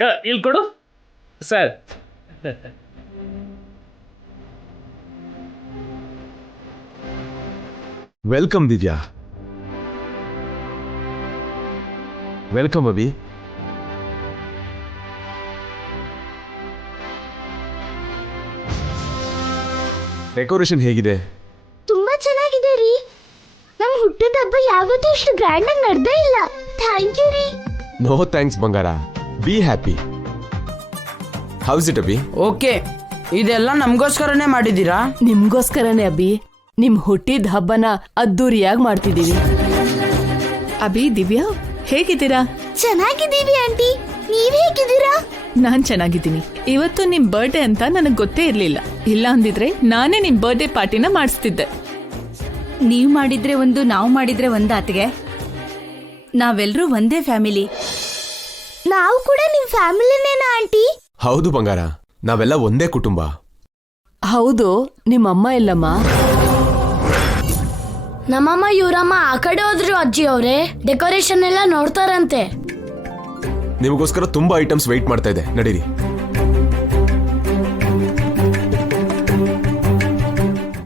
ಇಲ್ಲಿ ಕೊಡು sir. Welcome Divya. Welcome Abhi. Decoration ಹೇಗಿದೆ? ತುಂಬಾ ಚೆನ್ನಾಗಿದೆ ರೀ. ನಮ್ ಹುಟ್ಟಿದ ಹಬ್ಬ ಯಾವತ್ತೂ ಇಷ್ಟು ಗ್ರ್ಯಾಂಡ್ ಆಗಿ ನಡೆದೇ ಇಲ್ಲ. ಥ್ಯಾಂಕ್ ಯು ರೀ. ನೋ ಥ್ಯಾಂಕ್ಸ್ ಬಂಗಾರ. Be happy. House it Abhi? Okay, ಇದೆಲ್ಲ ನಮಗೋಸ್ಕರನೇ ಮಾಡಿದ್ದೀರಾ? ನಿಮ್ಗೋಸ್ಕರನೇ ಅಭಿ. ನಿಮ್ ಹುಟ್ಟಿದ ಹಬ್ಬನ ಅದ್ದೂರಿಯಾಗಿ ಮಾಡ್ತಿದೀವಿ. ಅಭಿ, ದಿವ್ಯಾ ಹೇಗಿದ್ದೀರಾ? ಚೆನ್ನಾಗಿದ್ದೀವಿ ಆಂಟಿ, ನೀವ್ ಹೇಗಿದ್ದೀರಾ? ನಾನ್ ಚೆನ್ನಾಗಿದ್ದೀನಿ. ಇವತ್ತು ನಿಮ್ ಬರ್ಡೇ ಅಂತ ನನಗ್ ಗೊತ್ತೇ ಇರ್ಲಿಲ್ಲ. ಇಲ್ಲ ಅಂದಿದ್ರೆ ನಾನೇ ನಿಮ್ ಬರ್ಡೇ ಪಾರ್ಟಿನ ಮಾಡಿಸ್ತಿದ್ದೆ. ನೀವ್ ಮಾಡಿದ್ರೆ ಒಂದು, ನಾವು ಮಾಡಿದ್ರೆ ಒಂದು. ಅತ್ಗೆ, ನಾವೆಲ್ಲರೂ ಒಂದೇ ಫ್ಯಾಮಿಲಿ. ನಾವು ಕೂಡ ನಿಮ್ ಫ್ಯಾಮಿಲಿನೇನಾ ಆಂಟಿ? ಹೌದು ಬಂಗಾರ, ನಾವೆಲ್ಲ ಒಂದೇ ಕುಟುಂಬ. ಹೌದು, ನಿಮ್ಮಮ್ಮ ಎಲ್ಲಮ್ಮ? ನಮ್ಮಮ್ಮ ಇವರಮ್ಮ ಆ ಕಡೆ ಹೋದ್ರು ಅಜ್ಜಿ ಅವ್ರೆ. ಡೆಕೋರೇಷನ್ ಎಲ್ಲ ನೋಡ್ತಾರಂತೆ. ನಿಮಗೋಸ್ಕರ ತುಂಬಾ ಐಟಮ್ಸ್ ವೆಯ್ಟ್ ಮಾಡ್ತಾ ಇದೆ, ನಡೀರಿ.